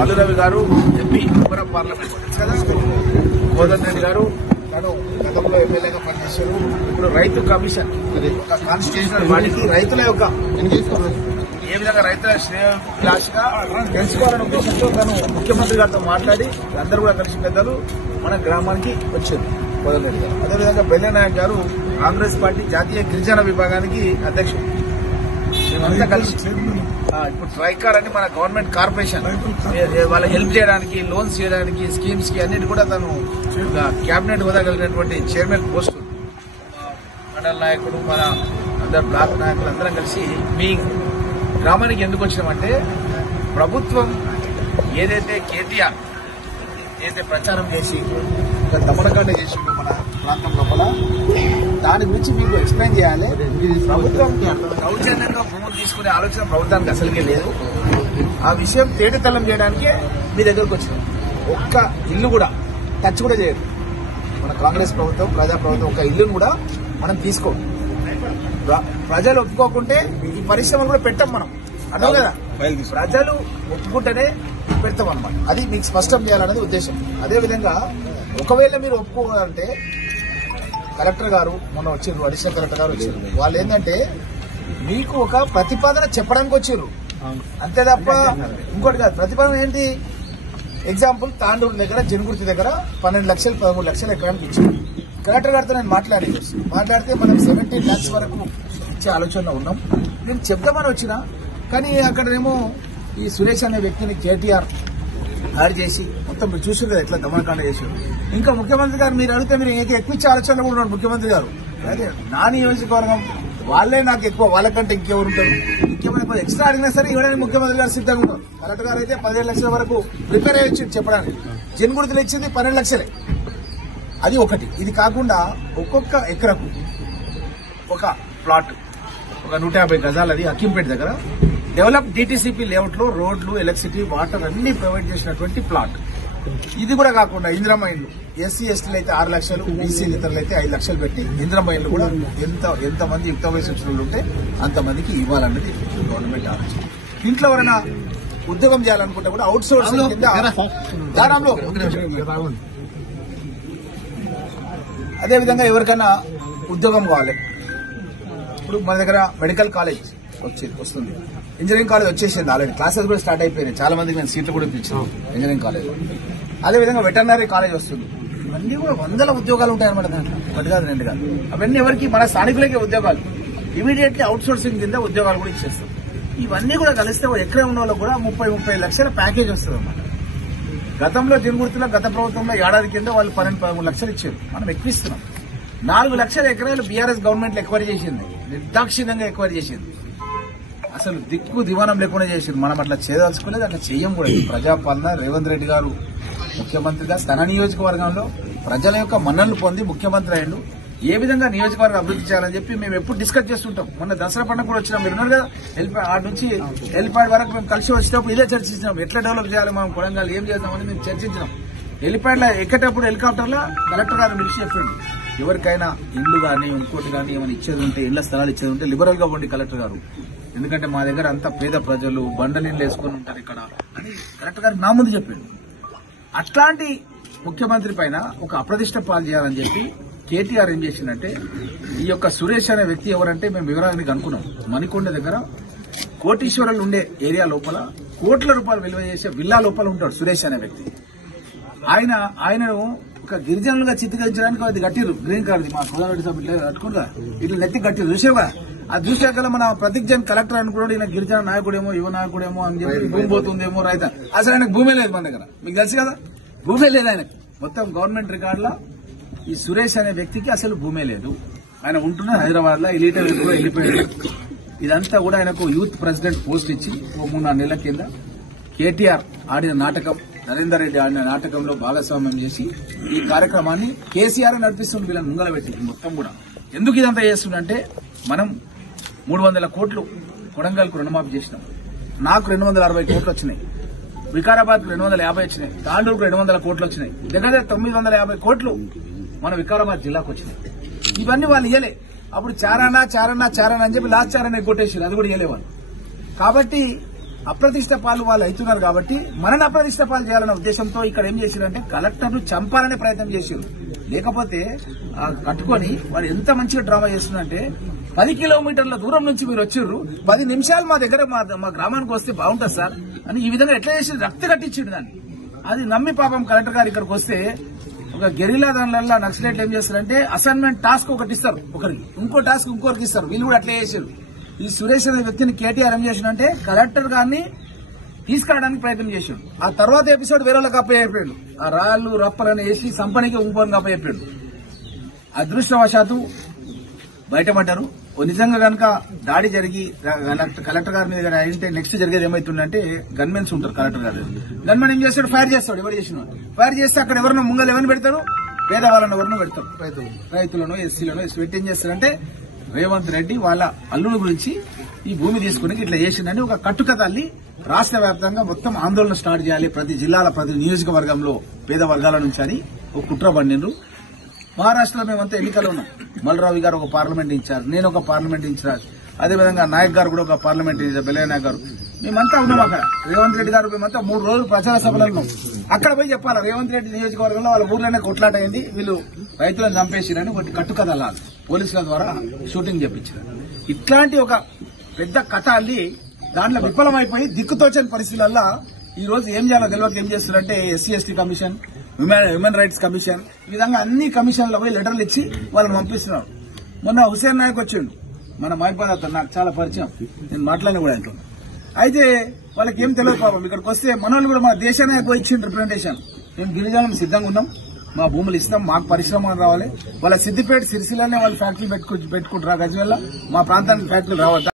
మల్లు రవి గారు MP ఉపర parliament కదా, కోదండ రెడ్డి గారు తను గతంలో ఎమ్మెల్యేగా పనిచేశారు. ఇప్పుడు రైతు కమిషన్ ఒక కాన్స్టిట్యూషనల్ బాడీకి రైతుల యొక్క ఏ విధంగా రైతుల శ్రేయోభిలాషగా తెలుసుకోవాలనే ఉద్దేశంతో తను ముఖ్యమంత్రి గారితో మాట్లాడి అందరూ కూడా కలిసి పెద్దలు మన గ్రామానికి వచ్చారు కోదండ రెడ్డి గారు. అదేవిధంగా బెల్లె నాయక్ గారు కాంగ్రెస్ పార్టీ జాతీయ గిరిజన విభాగానికి అధ్యక్షుడు. మేమంతా కలిసి ఇప్పుడు ట్రైకార్ అని మన గవర్నమెంట్ కార్పొరేషన్ వాళ్ళ హెల్ప్ చేయడానికి, లోన్స్ చేయడానికి, స్కీమ్స్ కి అన్నిటి కూడా తను కేబినెట్ హోదా కలిగినటువంటి చైర్మన్ పోస్ట్. మండల నాయకుడు, మన అందరు బ్లాక్ నాయకులు అందరం కలిసి మీ గ్రామానికి ఎందుకు వచ్చినామంటే, ప్రభుత్వం ఏదైతే కేటీఆర్ ఏదైతే ప్రచారం చేసి దమనకాండ చేసిందో మన ప్రాంతం లోపల, దాని గురించి మీకు ఎక్స్ప్లెయిన్ చేయాలి. ప్రభుత్వం దౌర్జన్యంగా భూములు తీసుకునే ఆలోచన ప్రభుత్వానికి అసలుకే లేదు. ఆ విషయం తేటతెల్లం చేయడానికి మీ దగ్గరకు వచ్చింది. ఒక్క ఇల్లు కూడా టచ్ కూడా చేయరు మన కాంగ్రెస్ ప్రభుత్వం, ప్రజాప్రభుత్వం. ఒక్క ఇల్లును కూడా మనం తీసుకోం. ప్రజలు ఒప్పుకోకుంటే ఈ పరిశ్రమలు కూడా పెట్టాం మనం, అర్థం కదా. ప్రజలు ఒప్పుకుంటేనే పెడతాం అన్నమాట. అది మీకు స్పష్టం చేయాలనేది ఉద్దేశం. అదేవిధంగా ఒకవేళ మీరు ఒప్పుకోవాలంటే కలెక్టర్ గారు మొన్న వచ్చారు, అడిషనల్ కలెక్టర్ గారు వచ్చారు. వాళ్ళు ఏంటంటే మీకు ఒక ప్రతిపాదన చెప్పడానికి వచ్చారు అంతే తప్ప ఇంకోటి కాదు. ప్రతిపాదన ఏంటి? ఎగ్జాంపుల్ తాండూరు దగ్గర జనగుర్తి దగ్గర 12 లక్షలు 13 లక్షలు ఎకరానికి ఇచ్చారు. కలెక్టర్ గారితో నేను మాట్లాడితే మనం 17 lakhs వరకు ఇచ్చే ఆలోచనలో ఉన్నాం. నేను చెప్దామని వచ్చినా, కానీ అక్కడేమో ఈ సురేష్ అనే వ్యక్తిని కేటీఆర్ హైర్ చేసి మొత్తం మీరు చూసారు కదా ఎట్లా దమనకాండ చేశారు. ఇంకా ముఖ్యమంత్రి గారు మీరు అడిగితే మీరు ఎక్కువ ఇచ్చే ఆలోచనలో కూడా ఉన్నాడు ముఖ్యమంత్రి గారు. అదే నా నియోజకవర్గం వాళ్ళే నాకు ఎక్కువ, వాళ్ళకంటే ఇంకెవరు ఉంటారు? ఇంకేమైనా ఎక్స్ట్రా అడిగినా సరే ఇవ్వడానికి ముఖ్యమంత్రి గారు సిద్ధంగా ఉంటారు. కలెక్టర్ గారు అయితే 15 లక్షల వరకు ప్రిపేర్ అయ్యి వచ్చింది చెప్పడానికి. జనగుర్తిలో ఇచ్చింది 12 లక్షలే. అది ఒకటి. ఇది కాకుండా ఒక్కొక్క ఎకరకు ఒక ప్లాట్ ఒక 150 గజాలు, అది హకీంపేట దగ్గర డెవలప్ డిటిసిపి లేఅవుట్ లో రోడ్లు, ఎలక్ట్రిసిటీ, వాటర్ అన్ని ప్రొవైడ్ చేసినటువంటి ప్లాట్. ఇది కూడా కాకుండా ఇందిరమ్మ ఇండ్లు, ఎస్సీ ఎస్టీలు అయితే 6 లక్షలు, బీసీ ఇతరులు అయితే 5 లక్షలు పెట్టి ఇందిరమ్మ ఇండ్లు కూడా ఎంతమంది యుక్త వయసు వచ్చిన ఉంటే అంతమందికి ఇవ్వాలన్నది గవర్నమెంట్ ఆలోచన. ఇంట్లో ఎవరైనా ఉద్యోగం చేయాలనుకుంటే కూడా అవుట్ సోర్సింగ్ కింద దానంలో. అదేవిధంగా ఎవరికైనా ఉద్యోగం కావాలి. ఇప్పుడు మన దగ్గర మెడికల్ కాలేజ్ వస్తుంది, ఇంజనీరింగ్ కాలేజ్ వచ్చేసింది ఆల్రెడీ, క్లాసెస్ కూడా స్టార్ట్ అయిపోయినాయి. చాలా మందికి నేను సీట్లు కూడా ఇప్పించాను ఇంజనీరింగ్ కాలేజ్. అదేవిధంగా వెటర్నరీ కాలేజ్ వస్తుంది. ఇవన్నీ కూడా 100 ఉద్యోగాలు ఉంటాయన్నమాట దాంట్లో, 1 కాదు 2 కాదు. అవన్నీ ఎవరికి? మన స్థానికులకే ఉద్యోగాలు. ఇమీడియట్లీ అవుట్ సోర్సింగ్ కింద ఉద్యోగాలు కూడా ఇచ్చేస్తాం. ఇవన్నీ కూడా కలిస్తే ఎక్కడ ఉన్న వాళ్ళకి కూడా 30 లక్షల ప్యాకేజ్ వస్తుంది అన్నమాట. గతంలో జనగుర్తిలో గత ప్రభుత్వంలో ఏడాది కింద వాళ్ళు 12-13 లక్షలు ఇచ్చారు. మనం ఎక్కువ ఇస్తున్నాం. 4 లక్షల ఎకరాలు బీఆర్ఎస్ గవర్నమెంట్ ఎక్వైరీ చేసింది, నిర్దాక్షిణ్యంగా ఎక్వైరీ చేసింది. అసలు దిక్కు దివానం లేకుండా చేసింది. మనం అట్లా చేయదలుచుకోలేదు, అట్లా చెయ్యం కూడా. ప్రజాపాలన రేవంత్ రెడ్డి గారు ముఖ్యమంత్రిగా తన నియోజకవర్గంలో ప్రజల యొక్క మన్ననలు పొంది ముఖ్యమంత్రి అయ్యిండు. ఏ విధంగా నియోజకవర్గం అభివృద్ధి చేయాలని చెప్పి మేము ఎప్పుడు డిస్కస్ చేస్తుంటాం. మొన్న దసరా పండుగ కూడా వచ్చినాం, మీరు ఉన్నారు కదా. ఆడ నుంచి ఎల్లిపాడ్ వరకు మేము కలిసి వచ్చేటప్పుడు ఇదే చర్చించినాం. ఎట్లా డెవలప్ చేయాలి మనం కొడంగల్, ఏం చేద్దామని మేము చర్చించినాం. ఎల్లిపాడ్లో ఎక్కేటప్పుడు హెలికాప్టర్లో కలెక్టర్ గారు నిలిచి చెప్పిండు, ఎవరికైనా ఇల్లు కానీ ఇంకోటి కానీ ఏమైనా ఇచ్చేది ఉంటే, ఇళ్ల స్థలాలు ఇచ్చేది ఉంటే లిబరల్ గా ఉండి కలెక్టర్ గారు, ఎందుకంటే మా దగ్గర అంతా పేద ప్రజలు బండలీళ్ళు వేసుకుని ఉంటారు ఇక్కడ అని కలెక్టర్ గారు నా ముందు చెప్పిండు. అట్లాంటి ముఖ్యమంత్రి పైన ఒక అప్రదిష్ట పాలు చేయాలని చెప్పి కేటీఆర్ ఏం చేసిందంటే, ఈ యొక్క సురేష్ అనే వ్యక్తి ఎవరంటే మేము వివరానికి అనుకున్నాం. మణికొండ దగ్గర కోటీశ్వరులు ఉండే ఏరియా లోపల కోట్ల రూపాయలు విలువ చేసే విల్లా లోపల ఉంటాడు సురేష్ అనే వ్యక్తి. ఆయనను ఒక గిరిజనులుగా చిత్రీకరించడానికి అది కట్టిరు. గ్రీన్ కార్డు మా కోదారెడ్డి సభ ఇట్లా కట్టుకుంటా ఇట్లా నెత్తి కట్టిరు. చూసేవా? అది చూసాక మన ప్రతీక్ జైన్ కలెక్టర్ అనుకున్నాడు, ఈయన గిరిజన నాయకుడేమో యువ నాయకుడేమో అని చెప్పి భూమి పోతుందేమో రైత. అసలు ఆయనకు భూమే లేదు మన దగ్గర, మీకు తెలుసు కదా. భూమే లేదు ఆయనకు. మొత్తం గవర్నమెంట్ రికార్డులో ఈ సురేష్ అనే వ్యక్తికి అసలు భూమే లేదు. ఆయన ఉంటున్న హైదరాబాద్ లో ఎలిటర్ వెళ్ళిపోయాడు. ఇదంతా కూడా ఆయనకు యూత్ ప్రెసిడెంట్ పోస్ట్ ఇచ్చి 3-4 నెలల కింద కేటీఆర్ ఆడిన నాటకం, నరేందర్ రెడ్డి ఆడిన నాటకంలో భాగస్వామ్యం చేసి ఈ కార్యక్రమాన్ని కేసీఆర్ నడిపిస్తుంది. వీళ్ళని ముంగల పెట్టి మొత్తం కూడా ఎందుకు ఇదంతా చేస్తుందంటే, మనం 300 కోట్లు కొడంగల్కు రుణమాఫీ చేసినాం. నాకు 260 కోట్లు వచ్చినాయి. వికారాబాద్ 250 వచ్చినాయి. తాండూరుకు 200 కోట్లు వచ్చినాయి. దగ్గర 950 కోట్లు మన వికారాబాద్ జిల్లాకు వచ్చినాయి. ఇవన్నీ వాళ్ళు ఇయ్యలే. అప్పుడు చారానా అని చెప్పి లాస్ట్ చారానా కొట్టేసారు, అది కూడా ఇయ్యలే వాళ్ళు. కాబట్టి అప్రతిష్ట పాలు వాళ్ళు అవుతున్నారు కాబట్టి మనని అప్రతిష్ట పాలు చేయాలన్న ఉద్దేశంతో ఇక్కడ ఏం చేశారంటే కలెక్టర్ను చంపాలనే ప్రయత్నం చేశారు. లేకపోతే కట్టుకొని వాడు ఎంత మంచిగా డ్రామా చేస్తున్నారంటే 10 కిలోమీటర్ల దూరం నుంచి మీరు వచ్చిర్రు, 10 నిమిషాలు మా దగ్గర మా గ్రామానికి వస్తే బాగుంటుంది సార్ అని ఈ విధంగా ఎట్లా చేసి రక్త కట్టించిండు దాన్ని. అది నమ్మి పాపం కలెక్టర్ గారు ఇక్కడికి వస్తే ఒక గెరిలా దానివల్ల నక్సలైట్లు ఏం చేస్తారంటే అసైన్మెంట్ టాస్క్ ఒకటి ఇస్తారు ఒకరికి, ఇంకో టాస్క్ ఇంకోరికి ఇస్తారు. వీళ్ళు కూడా అట్లా చేశారు. ఈ సురేష్ అనే వ్యక్తిని కేటీఆర్ ఏం చేసిండంటే కలెక్టర్ గారిని తీసుకురావడానికి ప్రయత్నం చేశాడు. ఆ తర్వాత ఎపిసోడ్ వేరే వాళ్ళకి అప్పచెప్పాడు. ఆ రాళ్లు రప్పలని వేసి సంపనికి ఇంకోనికి అప్పచెప్పాడు. అదృష్టవశాత్తు బయటపడ్డారు. నిజంగా కనుక దాడి జరిగి కలెక్టర్ గారి మీద అయితే నెక్స్ట్ జరిగేది ఏమైతుందంటే గన్మెన్స్ ఉంటారు. కలెక్టర్ గారు గన్మెన్ ఏం చేస్తాడు, ఫైర్ చేస్తాడు. ఎవరు చేసిన ఫైర్ చేస్తే అక్కడ ఎవరినో ముంగలు ఎవరిని పెడతారు, పేదవాళ్ళని ఎవరినో పెడతారు, రైతులను ఎస్సీలను పెట్టి ఏం చేస్తారంటే రేవంత్ రెడ్డి వాళ్ళ అల్లుడి గురించి ఈ భూమి తీసుకుని ఇట్లా చేసిందని ఒక కట్టుకథ అల్లి రాష్ట్ర వ్యాప్తంగా మొత్తం ఆందోళన స్టార్ట్ చేయాలి. ప్రతి జిల్లాల ప్రతి నియోజకవర్గంలో పేద వర్గాల నుంచి అని ఒక కుట్ర బండినరు. మహారాష్ట్రలో మేమంతా ఎన్నికలు ఉన్నాం. మల్రావి గారు ఒక పార్లమెంట్ ఇన్ఛార్జ్, నేను ఒక పార్లమెంట్ ఇన్ఛార్జ్, అదేవిధంగా నాయక్ గారు కూడా ఒక పార్లమెంట్ ఇన్ఛార్జ్, బెల్లయ్య నాయక్ గారు, మేమంతా ఉన్నాం అక్కడ. రేవంత్ రెడ్డి గారు మేమంతా 3 రోజులు ప్రచార సభలో ఉన్నాం. అక్కడ పోయి చెప్పాలి రేవంత్ రెడ్డి నియోజకవర్గంలో వాళ్ళ ఊర్లోనే కొట్లాట అయింది, వీళ్ళు రైతులను చంపేసిరని ఒకటి కట్టుకథ లాగా పోలీసుల ద్వారా షూటింగ్ చేపించారు. ఇట్లాంటి ఒక పెద్ద కథ అల్లి దాంట్లో విఫలమైపోయి దిక్కుతోచని పరిస్థితులలో ఈ రోజు ఏం చేయాలో తెలియక ఏం చేస్తున్నారంటే SC ST commission, human rights commission, ఈ విధంగా అన్ని కమిషన్ల పోయి లెటర్లు ఇచ్చి వాళ్ళని పంపిస్తున్నారు. మొన్న హుసేన్ నాయక్ వచ్చిండు, మన మైపాద్ అతను నాకు చాలా పరిచయం, నేను మాట్లాడిన కూడా ఆయనతో. అయితే వాళ్ళకి ఏం తెలియదు పాపం. ఇక్కడికి వస్తే మనోళ్ళు కూడా మన దేశానికి పోయి ఇచ్చిండు రిప్రజెంటేషన్. మేము గిరిజనులు సిద్ధంగా ఉన్నాం, మా భూములు ఇస్తాం, మాకు పరిశ్రమలు రావాలి. వాళ్ళ సిద్దిపేట సిరిసిల్లనే వాళ్ళు ఫ్యాక్టరీలు పెట్టుకుంటారా గజ్వేల్, మా ప్రాంతానికి ఫ్యాక్టరీలు రావద్దా?